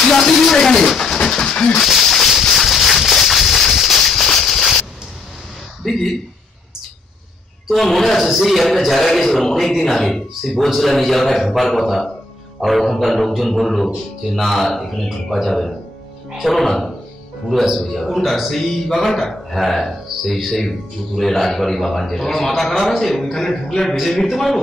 তুই আসবি কি এখানে? দেখি তোমার মনে আছে সেই একটা জায়গায় গেছিলাম অনেকদিন আগে, সেই বলছিলাম এই জায়গায় ঢোকার কথা, আর ওখানকার লোকজন বললো যে না এখানে ঢোকা যাবে না, চলো না ঘুরে আসো ওই জায়গা। কোনটা? সেই বাগানটা? হ্যাঁ সেই সেই পুতুলের রাজবাড়ি বাগান যেটা। তোমার মাথা খারাপ আছে? ওইখানে ঢুকলে আর বেঁচে ফিরতে পারবো?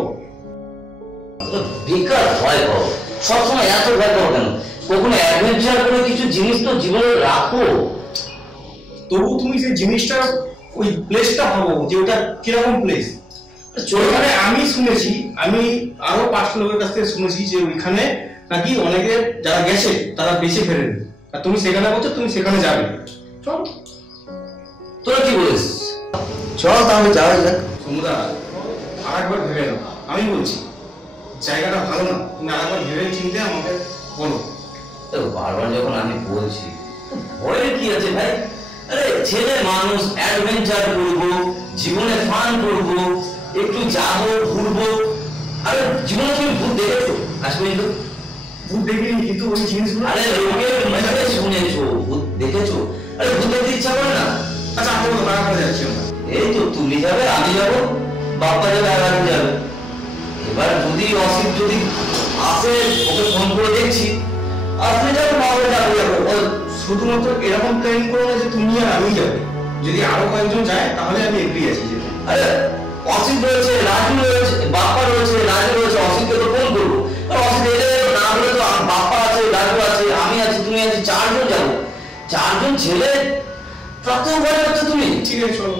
বেকার ভয় পাও, সবসময় এত ভয় পাও কেন? কখনো অ্যাডভেঞ্চার করে কিছু জিনিস তো জীবনে রাখো। তবু তুমি সেই জিনিসটা, ওই প্লেসটা ভাবো যে ওটা কিরকম প্লেস। ওইখানে আমি শুনেছি, আমি আরো 5 লোকের কাছ থেকে শুনেছি যে ওইখানে নাকি অনেকে যারা গেছে তারা বেঁচে ফেরেনি। আর তুমি সেখানে বলছো তুমি সেখানে যাবে। চল, তোরা কি বলিস? চল তাহলে যাওয়া যাক। সমুদা আরেকবার ভেবে নাও, আমি বলছি জায়গাটা ভালো না, তুমি আরেকবার ভেবে চিন্তে আমাকে বলো। দেখো বারবার যখন আমি বলছি, ভয়ের কি আছে ভাই? আরে ছেলে মানুষ, অ্যাডভেঞ্চার করবো, জীবনে ফান করবো, একটু যাবো ঘুরবো। আরে জীবনে তুমি ভূত দেখেছো? আসবে তো ভূত দেখিনি, কিন্তু ওই জিনিসগুলো। আরে লোকের মুখে শুনেছো, ভূত দেখেছো? আরে ভূত দেখতে ইচ্ছা করে না? আচ্ছা আমরা তো বাড়া করে যাচ্ছি আমরা। এই তো তুমি যাবে, আমি যাবো, বাপ্পা যাবে, আর আমি যাবে। এবার যদি অসিত যদি আসে, ওকে ফোন করে দেখছি, আসলে যাবো, না হলে যাবো যাবো। শুধুমাত্র এরকম প্ল্যান করো না যে তুমি আর আমি যাবে, যদি আরো কয়েকজন যায় তাহলে আমি এগ্রি আছি যেতে। আরে অসিত রয়েছে, রাজু রয়েছে, বাপ্পা রয়েছে, রাজু রয়েছে, অসিতকে তো ফোন করবো। অসিত এলে না হলে তো বাপ্পা আছে, রাজু আছে, আমি আছি, তুমি আছি, 4 জন যাবো। 4 জন ছেলে, প্রথম ভয় হচ্ছে তুমি। ঠিক আছে চলো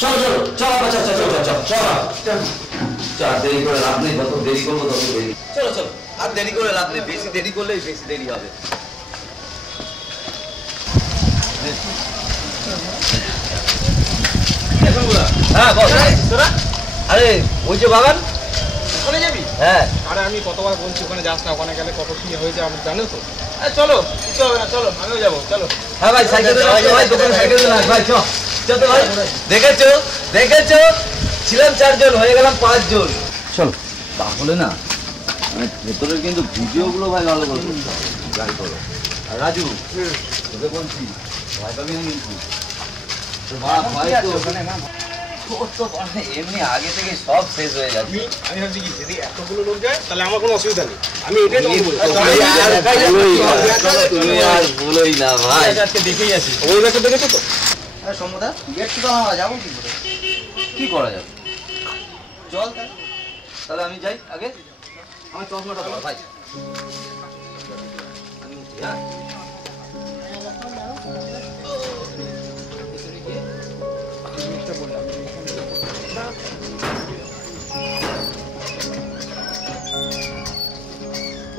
চলো চলো চলো, চল চল চল চল চল চল, দেরি করে লাভ নেই, যত দেরি করবো তত দেরি। চলো চলো, আর দেরি করে লাভ নেই, বেশি দেরি করলেই বেশি দেরি হবে। হ্যাঁ বল। তোরা আরে ওই যে বাগান, ওখানে যাবি? হ্যাঁ। আরে আমি কতবার বলছি ওখানে যাস না, ওখানে গেলে কত কি হয়ে যায় আমি জানো তো। চলো কিছু হবে না, চলো আমিও যাবো, চলো। হ্যাঁ ভাই সাইকেল ভাই, দোকানে সাইকেল না ভাই, চল চল তো ভাই। দেখেছো দেখেছো, ছিলাম 4 জন, হয়ে গেলাম 5 জন। চল তাহলে না, মানে ভেতরের কিন্তু ভিডিওগুলো ভাই ভালো করে করতে হবে, যাই করো। আর রাজু তোকে বলছি, ভয় পাবি না কিন্তু। তো ভয় তো ওখানে না, তোর তো মানে এমনি আগে থেকে সব শেষ হয়ে যাচ্ছে। আমি ভাবছি কি যদি এতগুলো লোক যায় তাহলে আমার কোনো অসুবিধা নেই, আমি এটাই তো বলবো। তুমি আর বলোই না ভাই, আজকে দেখেই আছি। ওই ব্যাগটা দেখেছো তো? আরে সমুদা গেট তো আমরা যাবো কি করে? কি করা যাবে? চল তাহলে আমি যাই আগে, আমার চশমাটা পর ভাই। আমি উঠি, হ্যাঁ?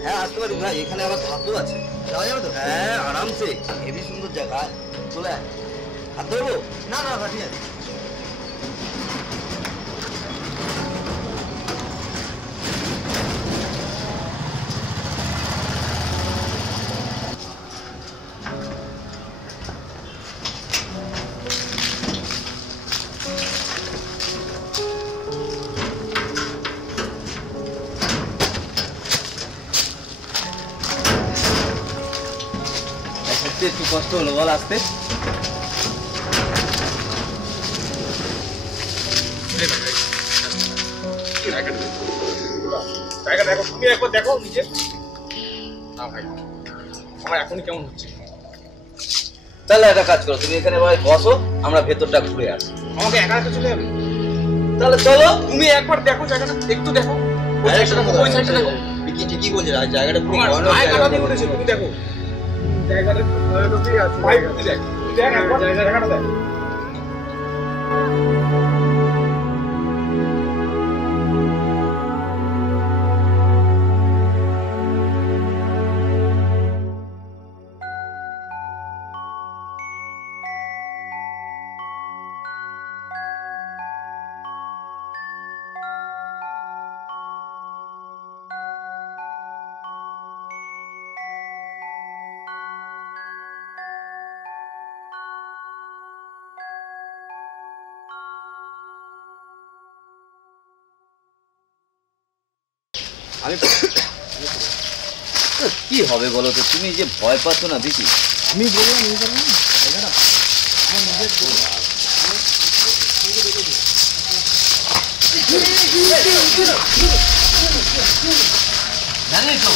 হ্যাঁ আসতে পারি ভাই, এখানে আবার ধাপও আছে, যাওয়া যাবে তো? হ্যাঁ আরামসে, হেবি সুন্দর জায়গা, চলে আয়। হাত ধরবো? না না ঠিক আছে। একটু কষ্ট হলো বল আসতে। জায়গা দেখো, তুমি একবার দেখো নিচে। না ভাই আমার এখনই কেমন হচ্ছে। তাহলে একটা কাজ করো, তুমি এখানে ভাই বসো, আমরা ভেতরটা ঘুরে আসি। আমাকে একা একা চলে যাবে? তাহলে চলো। তুমি একবার দেখো জায়গাটা, একটু দেখো। ওই সাইডটা দেখো। কি বলছে জায়গাটা পুরো আমার ভয়ানক আয় জায়গা। কাটা দিয়ে উঠেছে, তুমি দেখো জায়গাটা ভয়ানকই আছে। ভাই তুই দেখ, তুই দেখ একবার জায়গাটা দেখ। আমি কি হবে বলো তো, তুমি যে ভয় পাচ্ছ না দেখি। আমি বললাম এই কারণে জায়গাটা আমার নিজের জানি তো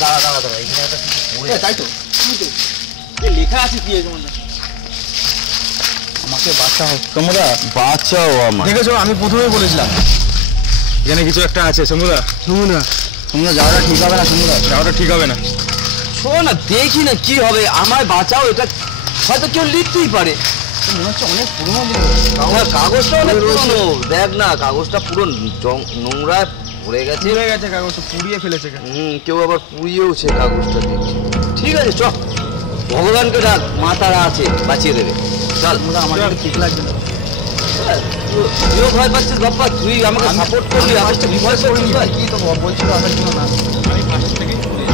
দাঁড়া দাঁড়া দাঁড়া, এখানে একটা কিছু পড়ে তাই তো লেখা আছে কি এর মধ্যে? আমাকে বাঁচাও সমুদা, বাঁচাও আমার। দেখেছো আমি প্রথমে বলেছিলাম এখানে কিছু একটা আছে। সমুদা সমুদা তোমরা যাওয়াটা ঠিক হবে না, সমুদা যাওয়াটা ঠিক হবে না। শোনো না, দেখি না কি হবে, আমায় বাঁচাও। এটা হয়তো কেউ লিখতেই পারে। মনে হচ্ছে অনেক পুরোনো না, কাগজটা অনেক পুরনো, দেখ না কাগজটা পুরো নোংরা পড়ে গেছে। হয়ে গেছে কাগজটা পুড়িয়ে ফেলেছে। কেউ আবার পুড়িয়েওছে কাগজটা দেখছি। ঠিক আছে চ, ভগবানকে ডাক, মা তারা আছে, বাঁচিয়ে দেবে। চল, আমার ঠিক লাগছে না। তুইও ভয় পাচ্ছিস বাপ্পা, তুই আমাকে সাপোর্ট করবি, আমি তো ভয় করবি ভাই। কি তো বলছিল আসার জন্য না, আমি ফার্স্ট থেকেই চলে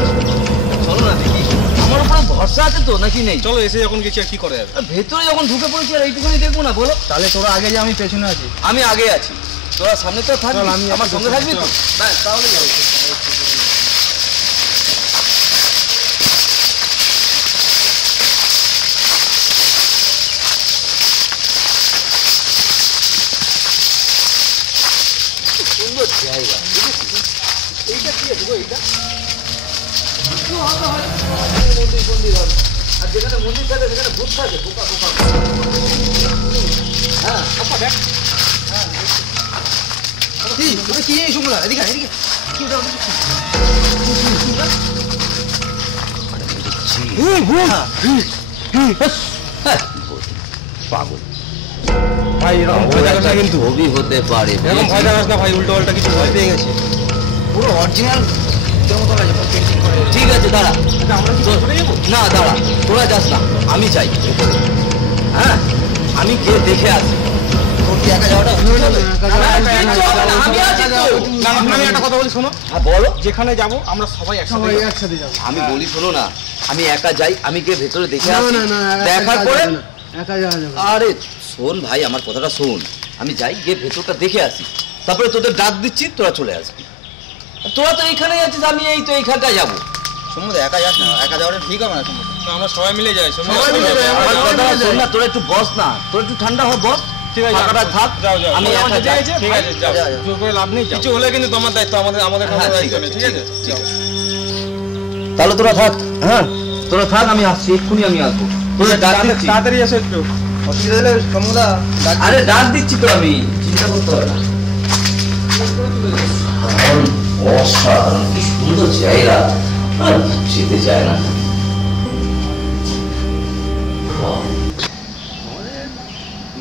চলো না দেখি, আমার উপরে ভরসা আছে তো নাকি নেই? চলো এসে যখন গেছি আর কি করা যাবে। ভেতরে যখন ঢুকে পড়েছি আর এইটুকুনি দেখবো না বলো? তাহলে তোরা আগে যা, আমি পেছনে আছি। আমি আগে আছি, তোরা সামনে তো থাকবি, চল, আমি আমার সঙ্গে থাকবি তো? ব্যাস, তাহলে যাও। সুন্দর জায়গা, এইটা কি আছে গো? এইটা মন্দির মন্দির হবে, আর যেখানে মন্দির থাকে সেখানে ভূত থাকে, পোকা পোকা। হ্যাঁ আপা দেখ, কি তোরা কি জানিস সমুদা? এদিকে আয়, এদিকে কি ওটা পাগল ভাই এরকম ভয় দেখাস না কিন্তু, ছবি হতে পারে। এরকম ভয় দেখাস না ভাই, উল্টো পাল্টা কিছু ভয় পেয়ে গেছে। পুরো অরিজিনাল মতো লাগে পেন্টিং করে। ঠিক আছে দাঁড়া, আমরা কি করে যাবো? না দাঁড়া, তোরা যাস না, আমি যাই ভেতরে। হ্যাঁ আমি গিয়ে দেখে আসি। তোর কি একা যাওয়াটা আমি আছি তো। না আমি একটা কথা বলি শোনো, হ্যাঁ বলো। যেখানে যাব আমরা সবাই একসাথে যাবো। আমি বলি শোনো না, আমি একা যাই, আমি গিয়ে ভেতরে দেখে আসি, দেখার পরে একা যাওয়া যাবে। আরে শোন ভাই, আমার কথাটা শোন, আমি যাই গিয়ে ভেতরটা দেখে আসি, তারপরে তোদের ডাক দিচ্ছি, তোরা চলে আসবি। তোরা তো এইখানেই আছিস, আমি এই তো এইখানটায় যাবো। সমুদা একা যাস না, একা যাওয়াটা ঠিক হবে না সমুদা। আমরা সবাই মিলে যাই। আমার কথাটা শোন না, তোরা একটু বস না, তোরা একটু ঠান্ডা হ, বস। ঠিক আছে ফাঁকাটা থাক, যাও যাও, আমি একা যাই। ঠিক আছে যাও, যা, যা। জোর করে লাভ নেই, কিছু হলে কিন্তু তোমার দায়িত্ব, আমাদের হ্যাঁ, ঠিক দায়িত্ব আছে, নেই, ঠিক আছে ঠিক আছে। তাহলে তোরা থাক, হ্যাঁ তোরা থাক, আমি আসছি, এক্ষুনি আমি আসবো। তোরা ডাক দিচ্ছি, তাড়াতাড়ি এসো একটু। অসুবিধা হলে সমুদা আরে ডাক দিচ্ছি তো, আমি চিন্তা করতে হবে না। অসাধারণ, কি সুন্দর জায়গা, আর যেতে চায় না।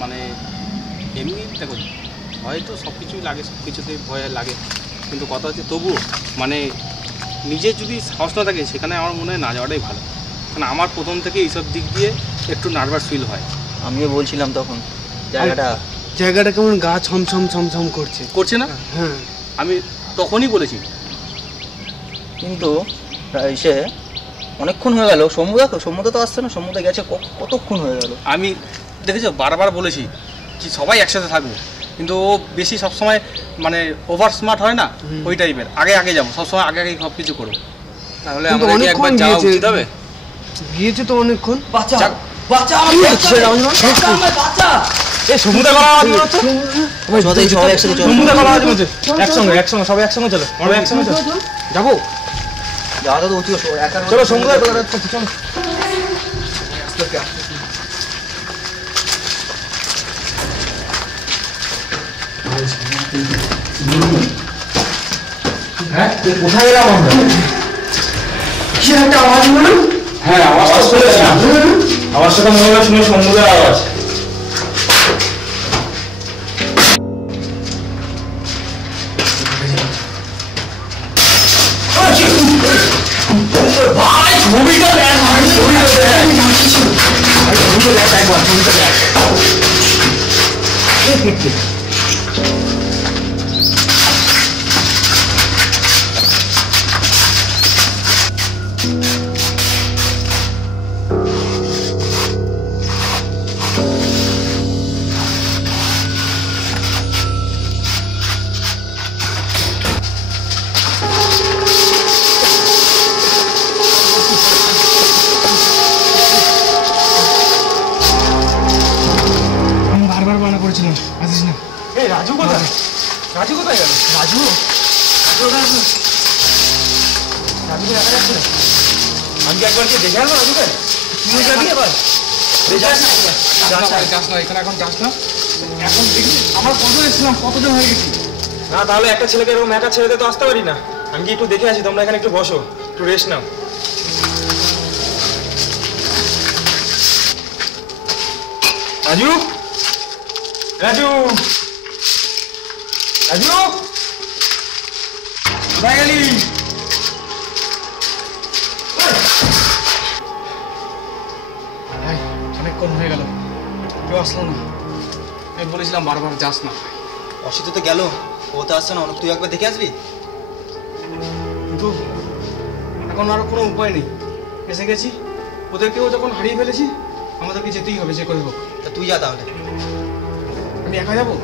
মানে এমনি দেখো, ভয় তো সব কিছুই লাগে, সব কিছুতেই ভয় লাগে, কিন্তু কথা হচ্ছে তবু মানে নিজের যদি সাহস না থাকে সেখানে আমার মনে হয় না যাওয়াটাই ভালো। কারণ আমার প্রথম থেকে এইসব দিক দিয়ে একটু নার্ভাস ফিল হয়। আমিও বলছিলাম তখন জায়গাটা কেমন গা ছমছম ছমছম করছে। করছে না? হ্যাঁ আমি তখনই বলেছি। কিন্তু প্রায় সে অনেকক্ষণ হয়ে গেল। সমুদা তো আসছে না, সমুদা গেছে কতক্ষণ হয়ে গেল। আমি দেখেছো বারবার বলেছি যে সবাই একসাথে থাকবো, কিন্তু ও বেশি সবসময় মানে ওভার স্মার্ট হয় না, ওই টাইপের। আগে যাবো সবসময়, আগে সব কিছু করবো, তাহলে কিন্তু আমাদের অনেকক্ষণ একবার যাওয়া গিয়েছে। উচিত হবে। গিয়েছে তো অনেকক্ষণ। বাঁচা যাক। বাঁচা, আমার বাচ্চা, বাঁচা, আমায় বাঁচা। এই সমুদ্র গলা আওয়াজ হচ্ছে, সবাই একসাথে চল। সমুদ্র গলা আওয়াজ হচ্ছে। একসঙ্গে সবাই একসঙ্গে চলো, আমরা একসঙ্গে চলো, যাবো। যাওয়াটা তো উচিত, একা চলো সমুদ্র চলো। হ্যাঁ কোথায় গেলাম আমরা? কি একটা আওয়াজ হলো? হ্যাঁ আওয়াজটা শুনেছিলাম, আওয়াজটা মনে হলো শুনে সমুদ্রের আওয়াজ। ভাই ছবিটা দেখ, ভাই ছবিটা দেখ, ছবিটা দেখ একবার, ছবিটা দেখ। রাজু কোথায় গেল? রাজু রাজু দেখা যাচ্ছে না। আমি কি একবার দেখে আসবো রাজুকে? তুই যাবি এবার? যাস না, এখানে এখন যাস না। এখন দেখি আমার কত এসেছিলাম, কতদিন হয়ে গেছি না। তাহলে একটা ছেলেকে এরকম একা ছেড়ে তো আসতে পারি না। আমি কি একটু দেখে আসি, তোমরা এখানে একটু বসো, একটু রেস্ট নাও। রাজু রাজু রাজু কোথায় গেলি? অনেকক্ষণ হয়ে গেল, কেউ আসলো না। আমি বলেছিলাম বারবার যাস না। অসিত তো গেল, ও তো আসছে না। অনেক তুই একবার দেখে আসবি। কিন্তু এখন আরো কোনো উপায় নেই, এসে গেছি। ওদেরকেও যখন হারিয়ে ফেলেছি, আমাদেরকে যেতেই হবে যে করে হোক। তা তুই যা তাহলে। আমি একা যাবো?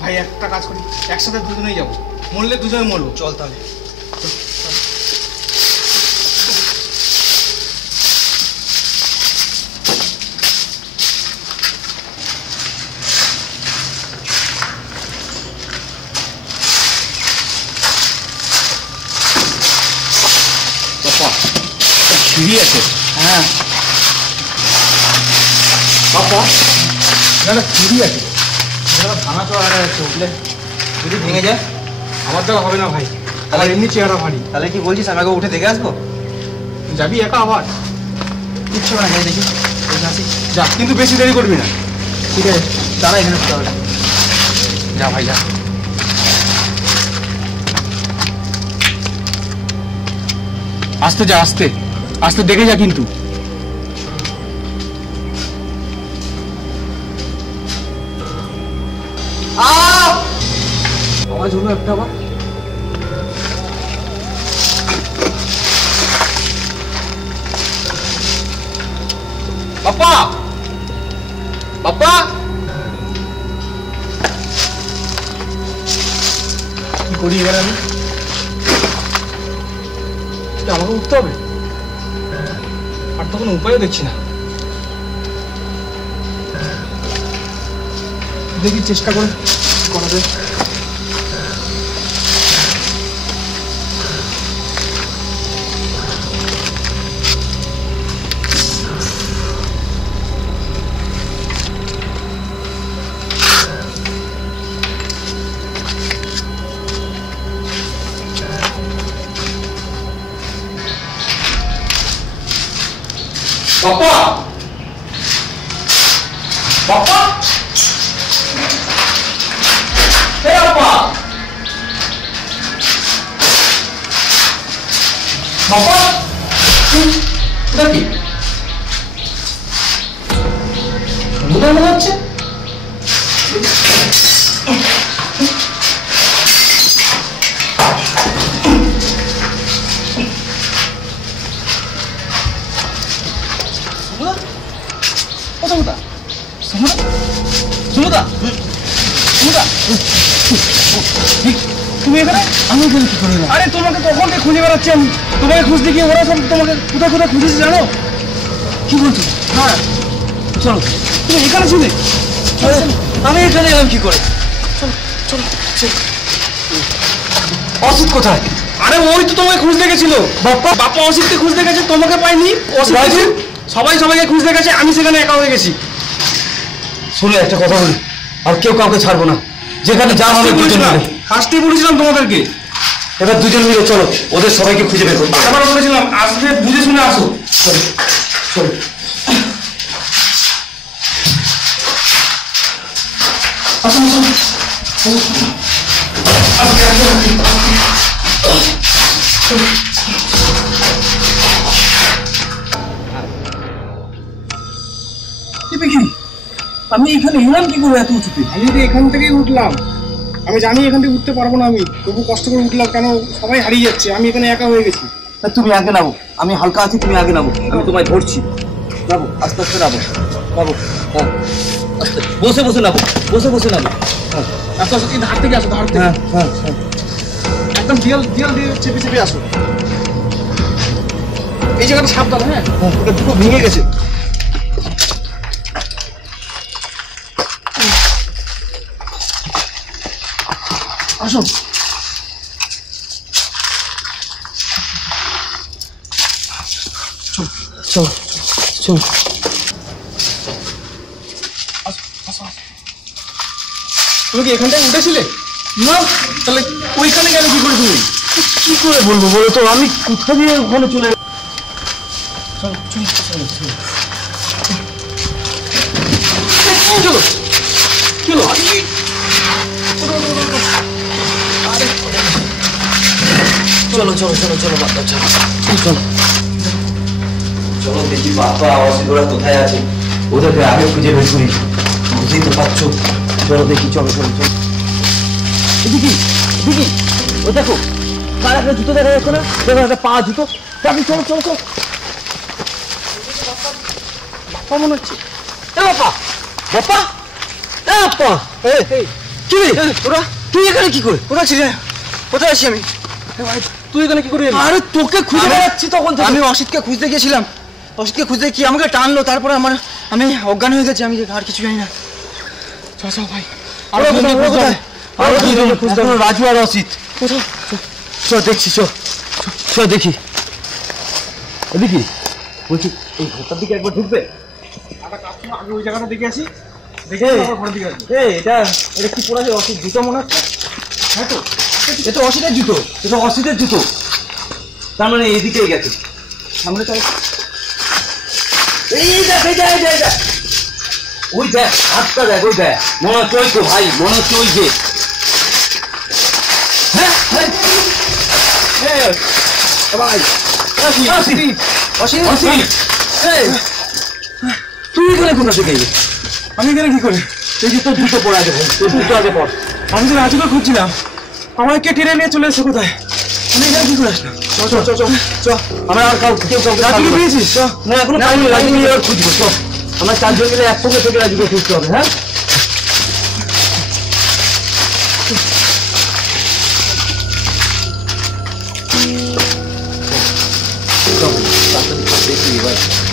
ভাই একটা কাজ করি, একসাথে দুজনেই যাবো। মরলে দুজনে মরবো। চল তাহলে। সিঁড়ি আছে? হ্যাঁ বাবা, না সিঁড়ি আছে, ভাঙা চড়া যাচ্ছে। উঠলে যদি ভেঙে যায় আমার দ্বারা হবে না ভাই। আমার এমনি চেহারা ভারী। তাহলে কি বলছিস আমি আগে উঠে দেখে আসবো? যাবি একা আবার? কিচ্ছু না, যাই দেখি আসি। যা, কিন্তু বেশি দেরি করবি না। ঠিক আছে, দাঁড়া এখানে তাহলে। যা ভাই যা। আস্তে যা, আস্তে আস্তে দেখে যা কিন্তু। আওয়াজ হলো একটা আবার। বাপ্পা বাপ্পা, কি করি এবার আমি? আমাকে উঠতে হবে, আর তো কোনো উপায়ও দেখছি না। দেখি চেষ্টা করে করা যায়। বাপ্পা বাপ্পা, হে বাপ্পা বাপ্পা, এটা কি সমুদ্র মনে হচ্ছে? তুমি এখানে? আমি এখানে কি করে? আরে তোমাকে কখন থেকে খুঁজে বেড়াচ্ছি আমি। তোমাকে খুঁজতে গিয়ে ওরা সব তোমাকে কোথায় কোথায় খুঁজেছি জানো? কি বলছো? হ্যাঁ চলো, তুমি এখানে ছিলে? আমি এখানে এলাম কি করে? চলো চলো। অসিত কোথায়? আরে ওই তো তোমাকে খুঁজতে গেছিল। বাপ্পা বাপ্পা অসিতকে খুঁজতে গেছে, তোমাকে পাইনি। অসিত সবাই সবাইকে খুঁজতে গেছে, আমি সেখানে একা হয়ে গেছি। শুনে একটা কথা বলি, আর কেউ কাউকে ছাড়বো না। যেখানে যা হবে ফার্স্টেই বলেছিলাম তোমাদেরকে। এবার দুজন মিলে চলো, ওদের সবাইকে খুঁজে বের করবো। আবার বলেছিলাম আসবে, বুঝে শুনে আসো। চলো চলো। আসুন আমি এখানে এলাম কি করে এত উঁচুতে? আমি তো এখান থেকেই উঠলাম। আমি জানি এখান থেকে উঠতে পারবো না, আমি তবু কষ্ট করে উঠলাম। কেন সবাই হারিয়ে যাচ্ছে, আমি এখানে একা হয়ে গেছি। তুমি আগে নামো, আমি হালকা আছি, তুমি আগে নামো, আমি তোমায় ধরছি। নামো, আস্তে আস্তে নামো, নামো। হ্যাঁ আস্তে, বসে বসে নামো, বসে বসে নামো। হ্যাঁ আস্তে আস্তে ধার থেকে আসো, ধার থেকে। হ্যাঁ হ্যাঁ হ্যাঁ, একদম দেয়াল দেয়াল দিয়ে চেপে চেপে আসো। এই জায়গাটা সাবধান, হ্যাঁ ওটা পুরো ভেঙে গেছে। আসো। চলো চলো। তুমি কি এখানটায় উঠেছিলে? না, তাহলে ওইখানে গেলে কি করে তুমি? কি করে বলবো বলো তো, আমি কোথা দিয়ে ওখানে চলে চলো চলো। চলো চলো চলো চলো বাবা, চলো চলো চলো দেখি বাবা অসিদরা কোথায় আছে, ওদেরকে আগে খুঁজে বের করি। বুঝতেই তো পারছো, চলো দেখি, চলো চলো চলো। এদিকে এদিকে, ও দেখো কার একটা জুতো দেখা যাচ্ছে না, দেখো একটা পা জুতো। আপনি চলো চলো চলো। বাপ্পা মনে হচ্ছে। এ বাপ্পা, বাপ্পা, এ বাপ্পা, কি রে ওরা, তুই এখানে কি করে? কোথায় ছিলে? কোথায় আছি আমি? তুই এখানে কি করে এলি? আরে তোকে খুঁজে বেড়াচ্ছি তখন থেকে। আমি অসিতকে খুঁজতে গিয়েছিলাম, অসিতকে খুঁজতে কি আমাকে টানলো, তারপরে আমি অজ্ঞান হয়ে গেছি, আমি আর কিছু জানি না। চল চল ভাই, ওরা কোথায়? রাজু আর অসিত কোথায়? চ দেখছি, চ চ দেখি। এদিকে বলছি, এই ঘরটার দিকে একবার ঢুকবে। আগে ওই জায়গাটা দেখে আসি, এটা এটা কি পড়া আছে? অসিত জুতো মনে হচ্ছে। হ্যাঁ তো, এটা অসিতের জুতো, এটা অসিতের জুতো। তার মানে এদিকেই গেছে। সামনে চল। এই দেখ, এই দেখ, এই দেখ, ওই দেখ হাতটা দেখ, ওই দেখ, মনে হচ্ছে ওই তো ভাই, মনে হচ্ছে ওই যে। হ্যাঁ হ্যাঁ ভাই, অসিত অসিত অসিত, তুই এখানে কোথা থেকে এলি? আমি এখানে কি করে? এই যে তোর জুতো পড়া আছে, তোর জুতো আগে পড়। আমি তো রাজুকে খুঁজছিলাম, আমাকে কে টেনে নিয়ে চলে এসে কোথায়? আমি এখানে কি করে আসলাম? চ চ চ চ, আমরা আর কেউ কাউকে রাজুকে পেয়েছিস? চ। না, এখনো পাইনি, রাজু নিয়ে আর খুঁজবো। চ, আমরা চারজন মিলে একসঙ্গে থেকে রাজুকে খুঁজতে হবে। হ্যাঁ,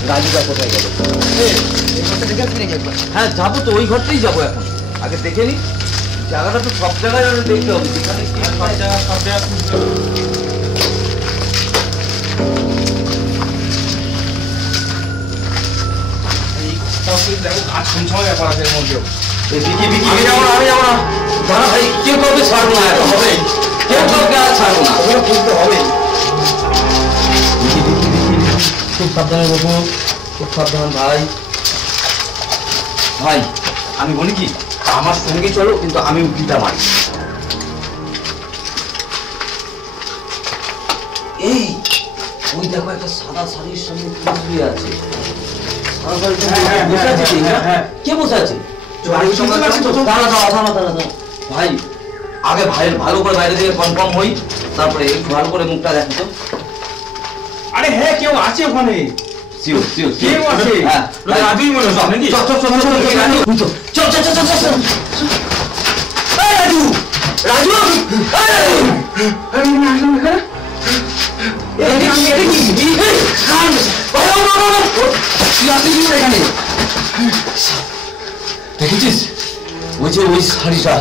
রাজুটা কোথায় গেল? হ্যাঁ যাবো তো, ওই ঘরটাই যাবো এখন। আগে দেখে নি জায়গাটা, তো সব জায়গায় দেখতে হবে, যেখানে কি সব জায়গা খুঁজতে হবে। দেখো গাছ ছমছমে ব্যাপার আছে এর মধ্যেও। আমি যাবো না, আমি যাবো না। দাঁড়া ভাই, কেউ কাউকে ছাড়বো না, এখন হবে। কেউ কাউকে আর ছাড়বো না, ওগুলো খুঁজতে হবে। খুব সাবধানে বাবু, খুব সাবধান ভাই। ভাই আমি বলি কি, আমার সঙ্গে চলো, কিন্তু আমি উঠিটা মারি। এই ওই দেখো, একটা সাদা শাড়ির সঙ্গে শুয়ে আছে। সাদা শাড়িটা বসে আছে কি? কে বসে আছে? দাঁড়া দাঁড়া দাঁড়া দাঁড়া দাঁড়া ভাই, আগে ভাই ভালো করে বাইরে থেকে কনফার্ম হই, তারপরে একটু ভালো করে মুখটা দেখো তো। আরে হ্যাঁ, কেউ আছে ওখানে। সিও সিও কেউ আছে। হ্যাঁ, রাজুই মনে হচ্ছে নাকি? চল চল চল চল চল চল চল চল চল। এই রাজু, রাজু, দেখেছিস ওই যে ওই শাড়িটা,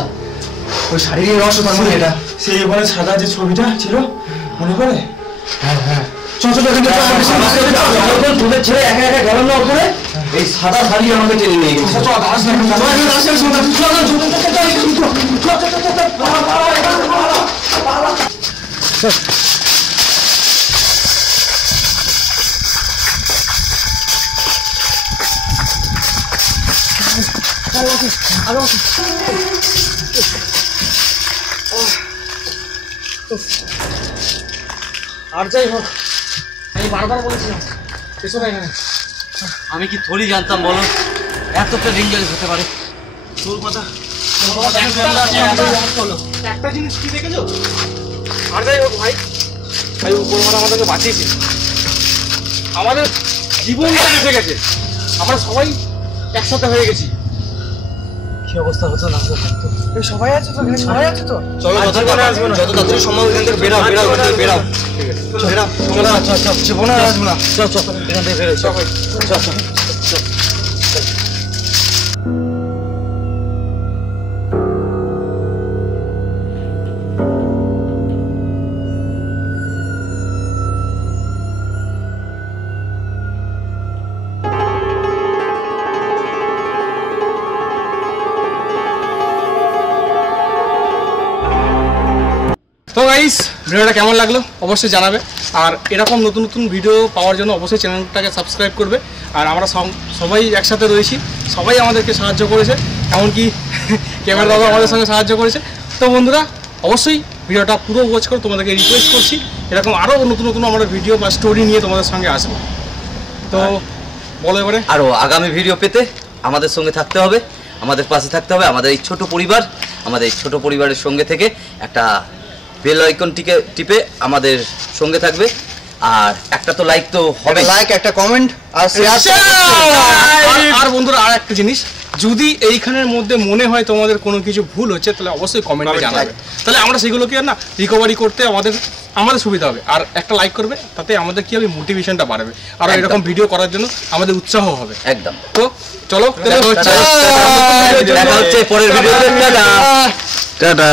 ওই শাড়ির রহস্য তার মানে এটা। সেই ওখানে সাদা যে ছবিটা ছিল, মনে পড়ে? হ্যাঁ হ্যাঁ, চল চল এখান থেকে। তোদের ছেলে একা একা গেল না ওপরে, এই সাদা শাড়ি আমাকে টেনে নিয়ে গেছে। আর যাই হোক, আমি বারবার বলেছিলাম এসো না এখানে। আমি কি থোড়ি জানতাম বলো, এতটা ডেঞ্জারাস হতে পারে। তোর কথা একটা জিনিস কি দেখেছো? আর যাই হোক ভাই, ভাই উপরওয়ালা আমাদেরকে বাঁচিয়েছে, আমাদের জীবনটা বেঁচে গেছে, আমরা সবাই একসাথে হয়ে গেছি। কি অবস্থা হতো না হতো। এই সবাই আছে তো, এখানে সবাই আছে তো। চলো যত তাড়াতাড়ি সম্ভব এখান থেকে বেরাও বেরাও এখান থেকে বেরাও। বেরাও, চলো চল চল জীবনে আর আসবো না। চল চল এখান থেকে বেরোই, চল চল চল। গাইস, ভিডিওটা কেমন লাগলো অবশ্যই জানাবে। আর এরকম নতুন নতুন ভিডিও পাওয়ার জন্য অবশ্যই চ্যানেলটাকে সাবস্ক্রাইব করবে। আর আমরা সবাই একসাথে রয়েছি, সবাই আমাদেরকে সাহায্য করেছে, এমনকি ক্যামেরা দাদা আমাদের সঙ্গে সাহায্য করেছে। তো বন্ধুরা অবশ্যই ভিডিওটা পুরো ওয়াচ করে তোমাদেরকে রিকোয়েস্ট করছি, এরকম আরও নতুন নতুন আমরা ভিডিও বা স্টোরি নিয়ে তোমাদের সঙ্গে আসবো। তো বলো এবারে। আরও আগামী ভিডিও পেতে আমাদের সঙ্গে থাকতে হবে, আমাদের পাশে থাকতে হবে। আমাদের এই ছোট পরিবার, আমাদের এই ছোট পরিবারের সঙ্গে থেকে একটা বেল আইকনটিকে টিপে আমাদের সঙ্গে থাকবে। আর একটা তো লাইক তো হবে, লাইক, একটা কমেন্ট আর শেয়ার। আর বন্ধুরা আর একটা জিনিস, যদি এইখানের মধ্যে মনে হয় তোমাদের কোনো কিছু ভুল হচ্ছে তাহলে অবশ্যই কমেন্টে জানাবে, তাহলে আমরা সেগুলোকে না রিকভারি করতে আমাদের সুবিধা হবে। আর একটা লাইক করবে, তাতে আমাদের কি হবে, মোটিভেশনটা বাড়বে, আর এরকম ভিডিও করার জন্য আমাদের উৎসাহ হবে। একদম। তো চলো, দেখা হচ্ছে পরের ভিডিওতে। টাটা।